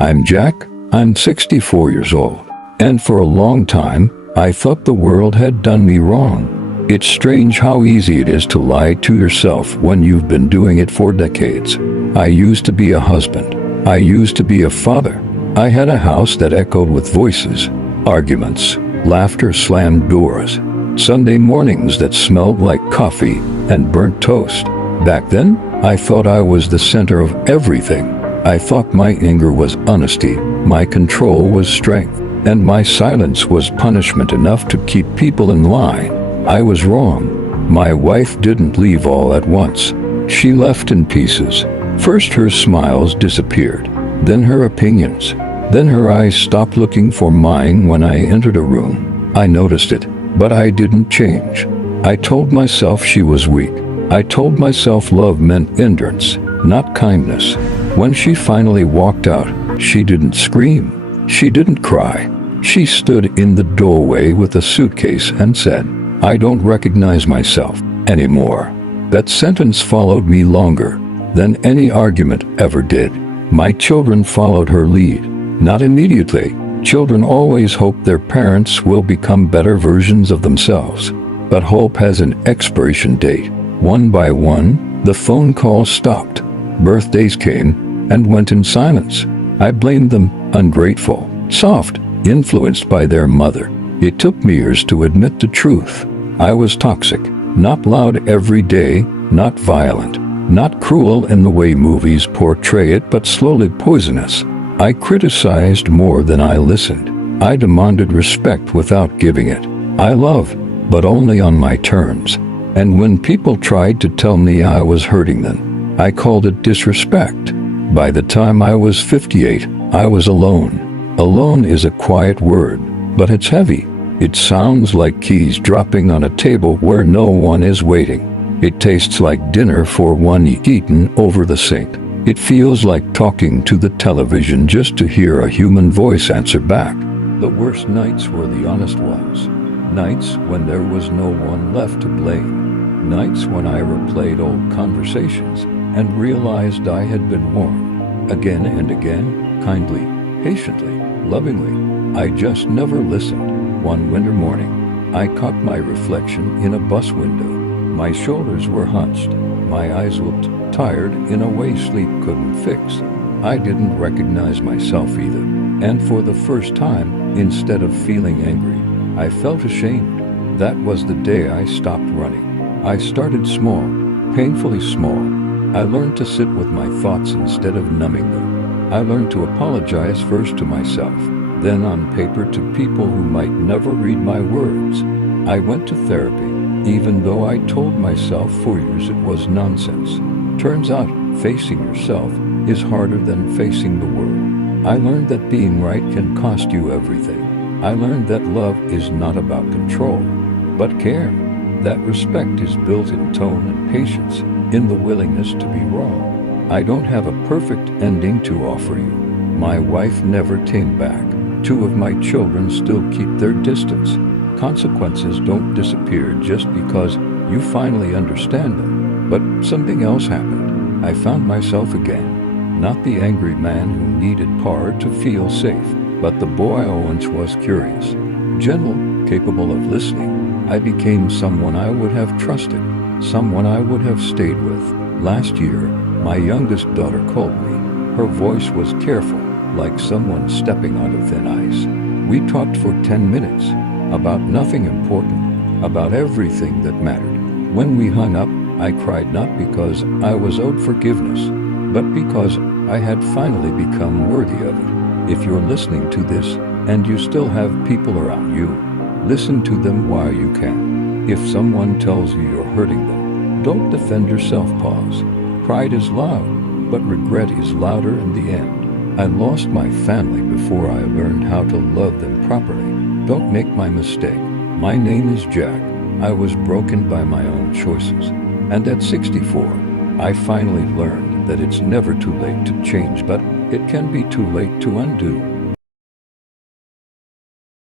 I'm Jack. I'm 64 years old. And for a long time, I thought the world had done me wrong. It's strange how easy it is to lie to yourself when you've been doing it for decades. I used to be a husband. I used to be a father. I had a house that echoed with voices, arguments, laughter slammed doors, Sunday mornings that smelled like coffee and burnt toast. Back then, I thought I was the center of everything. I thought my anger was honesty, my control was strength, and my silence was punishment enough to keep people in line. I was wrong. My wife didn't leave all at once. She left in pieces. First her smiles disappeared, then her opinions. Then her eyes stopped looking for mine when I entered a room. I noticed it, but I didn't change. I told myself she was weak. I told myself love meant endurance, not kindness. When she finally walked out, she didn't scream. She didn't cry. She stood in the doorway with a suitcase and said, "I don't recognize myself anymore." That sentence followed me longer than any argument ever did. My children followed her lead. Not immediately. Children always hope their parents will become better versions of themselves. But hope has an expiration date. One by one, the phone calls stopped. Birthdays came and went in silence. I blamed them, ungrateful, soft, influenced by their mother. It took me years to admit the truth. I was toxic, not loud every day, not violent, not cruel in the way movies portray it, but slowly poisonous. I criticized more than I listened. I demanded respect without giving it. I loved, but only on my terms. And when people tried to tell me I was hurting them, I called it disrespect. By the time I was 58, I was alone. Alone is a quiet word, but it's heavy. It sounds like keys dropping on a table where no one is waiting. It tastes like dinner for one eaten over the sink. It feels like talking to the television just to hear a human voice answer back. The worst nights were the honest ones. Nights when there was no one left to blame. Nights when I replayed old conversations and realized I had been warned. Again and again, kindly, patiently, lovingly. I just never listened. One winter morning, I caught my reflection in a bus window. My shoulders were hunched. My eyes looked tired in a way sleep couldn't fix. I didn't recognize myself either. And for the first time, instead of feeling angry, I felt ashamed. That was the day I stopped running. I started small, painfully small. I learned to sit with my thoughts instead of numbing them. I learned to apologize first to myself, then on paper to people who might never read my words. I went to therapy, even though I told myself for years it was nonsense. Turns out, facing yourself is harder than facing the world. I learned that being right can cost you everything. I learned that love is not about control, but care. That respect is built in tone and patience, in the willingness to be wrong. I don't have a perfect ending to offer you. My wife never came back. 2 of my children still keep their distance. Consequences don't disappear just because you finally understand them. But something else happened. I found myself again. Not the angry man who needed power to feel safe, but the boy I once was curious, gentle, capable of listening. I became someone I would have trusted, someone I would have stayed with. Last year, my youngest daughter called me. Her voice was careful, like someone stepping on thin ice. We talked for 10 minutes, about nothing important, about everything that mattered. When we hung up, I cried not because I was owed forgiveness, but because I had finally become worthy of it. If you're listening to this, and you still have people around you, listen to them while you can. If someone tells you you're hurting them, don't defend yourself. Pause. Pride is loud, but regret is louder in the end. I lost my family before I learned how to love them properly. Don't make my mistake. My name is Jack. I was broken by my own choices. And at 64, I finally learned that it's never too late to change, but it can be too late to undo.